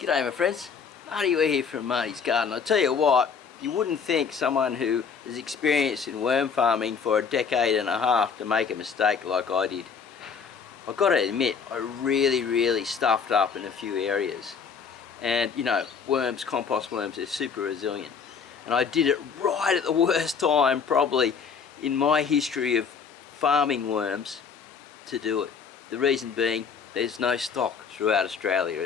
G'day my friends, Marty here from Marty's Garden. I tell you what, you wouldn't think someone who is experienced in worm farming for a decade and a half to make a mistake like I did. I've got to admit, I really stuffed up in a few areas. And you know, worms, compost worms, they're super resilient. And I did it right at the worst time probably in my history of farming worms to do it. The reason being, there's no stock throughout Australia.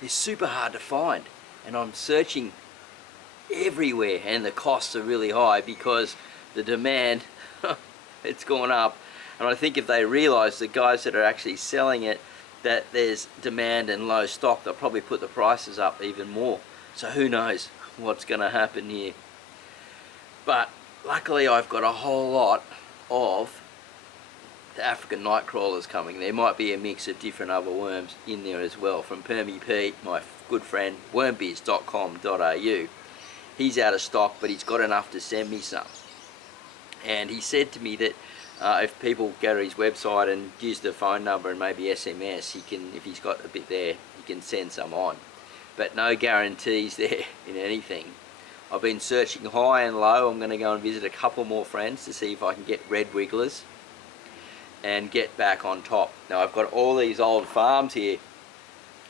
It's super hard to find, and I'm searching everywhere, and the costs are really high because the demand it's gone up. And I think if they realise, the guys that are actually selling it, that there's demand and low stock, they'll probably put the prices up even more. So who knows what's going to happen here. But luckily I've got a whole lot of the African night crawlers coming. There might be a mix of different other worms in there as well. From Permy Pete, my good friend, wormbiz.com.au. He's out of stock, but he's got enough to send me some. And he said to me that if people go to his website and use the phone number and maybe SMS, he can, if he's got a bit there, he can send some on. But no guarantees there in anything. I've been searching high and low. I'm going to go and visit a couple more friends to see if I can get red wigglers and get back on top. Now I've got all these old farms here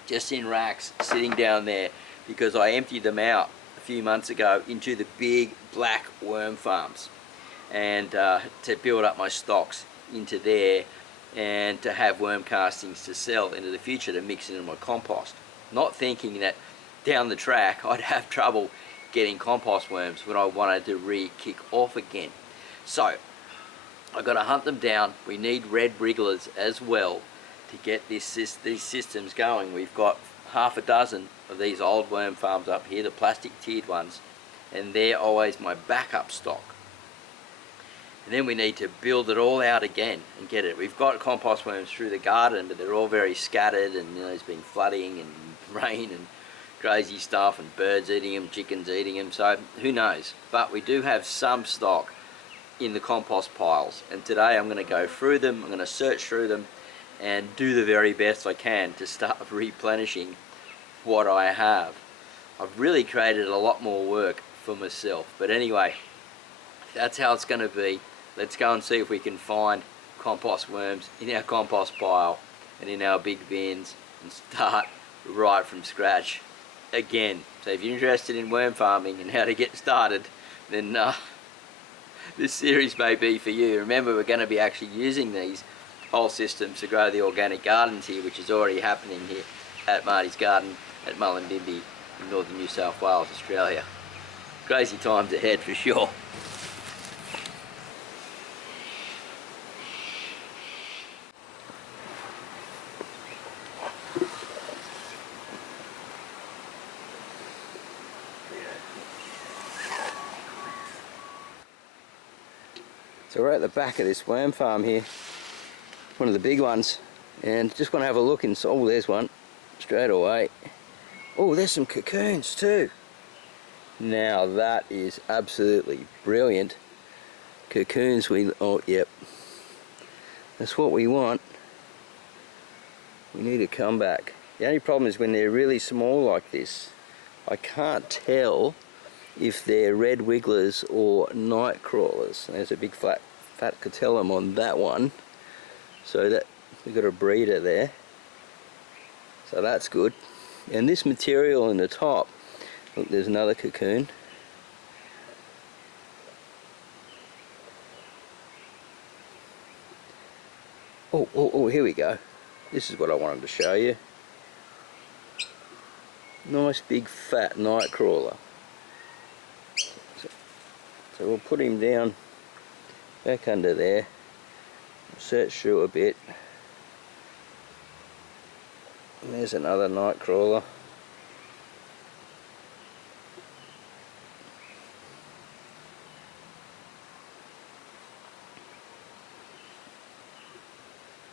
just in racks sitting down there because I emptied them out a few months ago into the big black worm farms, and to build up my stocks into there and to have worm castings to sell into the future to mix into my compost, not thinking that down the track I'd have trouble getting compost worms when I wanted to re-kick off again. So I've got to hunt them down. We need red wrigglers as well to get these systems going. We've got half a dozen of these old worm farms up here, the plastic tiered ones, and they're always my backup stock. And then we need to build it all out again and get it. We've got compost worms through the garden, but they're all very scattered, and you know, there's been flooding and rain and crazy stuff, and birds eating them, chickens eating them, so who knows. But we do have some stock in the compost piles, and today I'm going to go through them. I'm going to search through them and do the very best I can to start replenishing what I have. I've really created a lot more work for myself, but anyway, that's how it's going to be. Let's go and see if we can find compost worms in our compost pile and in our big bins and start right from scratch again. So if you're interested in worm farming and how to get started, then this series may be for you. Remember, we're going to be actually using these whole systems to grow the organic gardens here, which is already happening here at Marty's Garden at Mullumbimby in northern New South Wales, Australia. Crazy times ahead for sure. So we're at the back of this worm farm here, one of the big ones, and just want to have a look inside. Oh, there's one straight away. Oh, there's some cocoons too. Now that is absolutely brilliant. Cocoons, oh yep, that's what we want. We need to come back. The only problem is when they're really small like this, I can't tell if they're red wigglers or night crawlers. There's a big fat catellum on that one, so that we've got a breeder there, so that's good. And this material in the top, look, there's another cocoon. Oh, here we go. This is what I wanted to show you. Nice big fat night crawler. So we'll put him down back under there, search through a bit, and there's another night crawler.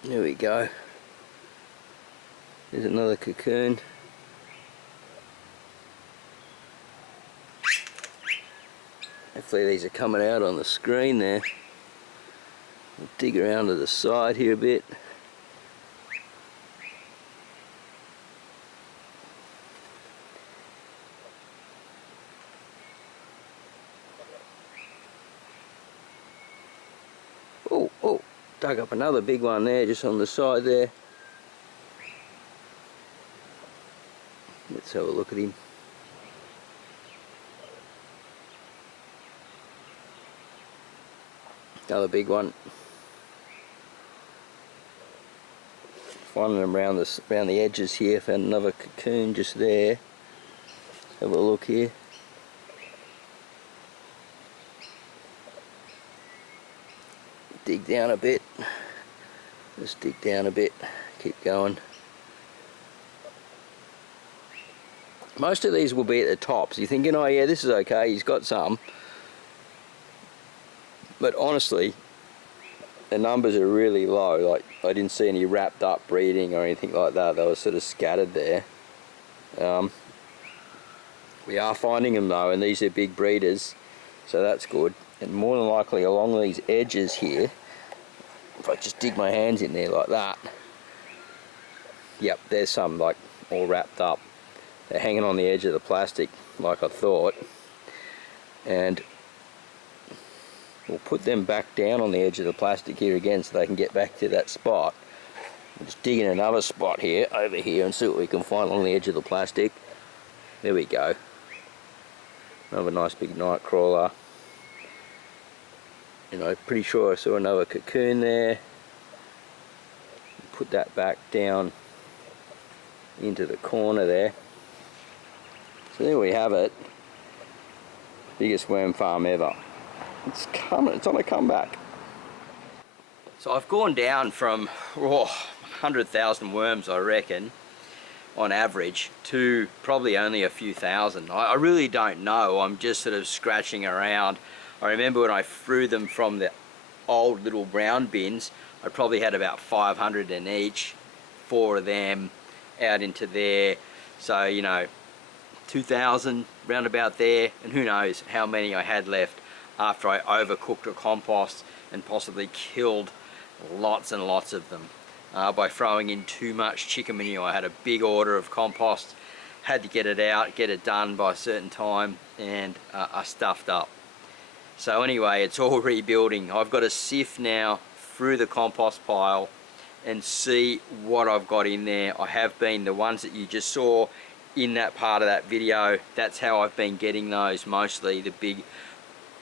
There we go. There's another cocoon. Hopefully these are coming out on the screen there. We'll dig around to the side here a bit. Oh, dug up another big one there, just on the side there. Let's have a look at him. Another big one. Finding them around the edges here. Found another cocoon just there. Have a look here. Dig down a bit. Just dig down a bit. Keep going. Most of these will be at the tops. You're thinking, oh yeah, this is okay, he's got some. But honestly, the numbers are really low. Like, I didn't see any wrapped up breeding or anything like that. They were sort of scattered there. We are finding them though, and these are big breeders, so that's good. And more than likely along these edges here, if I just dig my hands in there like that, yep, there's some like all wrapped up. They're hanging on the edge of the plastic like I thought, and we'll put them back down on the edge of the plastic here again so they can get back to that spot. We'll just dig in another spot here, over here, and see what we can find on the edge of the plastic. There we go. Another nice big night crawler. You know, pretty sure I saw another cocoon there. Put that back down into the corner there. So there we have it. Biggest worm farm ever. It's on a comeback. So I've gone down from 100,000 worms, I reckon, on average, to probably only a few thousand. I really don't know. I'm just sort of scratching around. I remember when I threw them from the old little brown bins, I probably had about 500 in each, 4 of them out into there. So, you know, 2,000 round about there, and who knows how many I had left after I overcooked a compost and possibly killed lots and lots of them by throwing in too much chicken manure. I had a big order of compost, had to get it out, get it done by a certain time, and I stuffed up. So anyway, it's all rebuilding. I've got to sift now through the compost pile and see what I've got in there. I have been, the ones that you just saw in that part of that video, that's how I've been getting those, mostly the big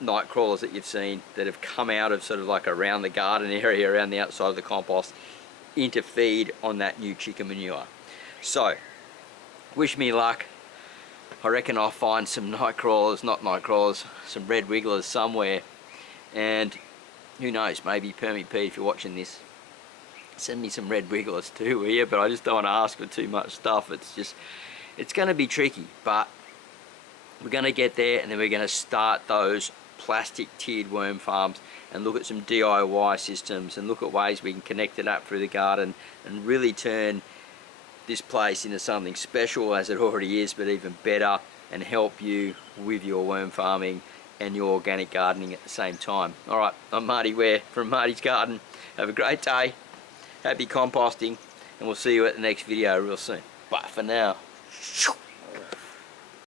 night crawlers that you've seen that have come out of sort of like around the garden area, around the outside of the compost, into feed on that new chicken manure. So, wish me luck. I reckon I'll find some night crawlers, not night crawlers, some red wigglers somewhere, and who knows, maybe Permy Pete, if you're watching this, send me some red wigglers too, will you? But I just don't want to ask for too much stuff. It's going to be tricky, but we're going to get there, and then we're going to start those plastic tiered worm farms and look at some DIY systems and look at ways we can connect it up through the garden and really turn this place into something special, as it already is, but even better, and help you with your worm farming and your organic gardening at the same time. Alright, I'm Marty Ware from Marty's Garden. Have a great day, happy composting, and we'll see you at the next video real soon. Bye for now.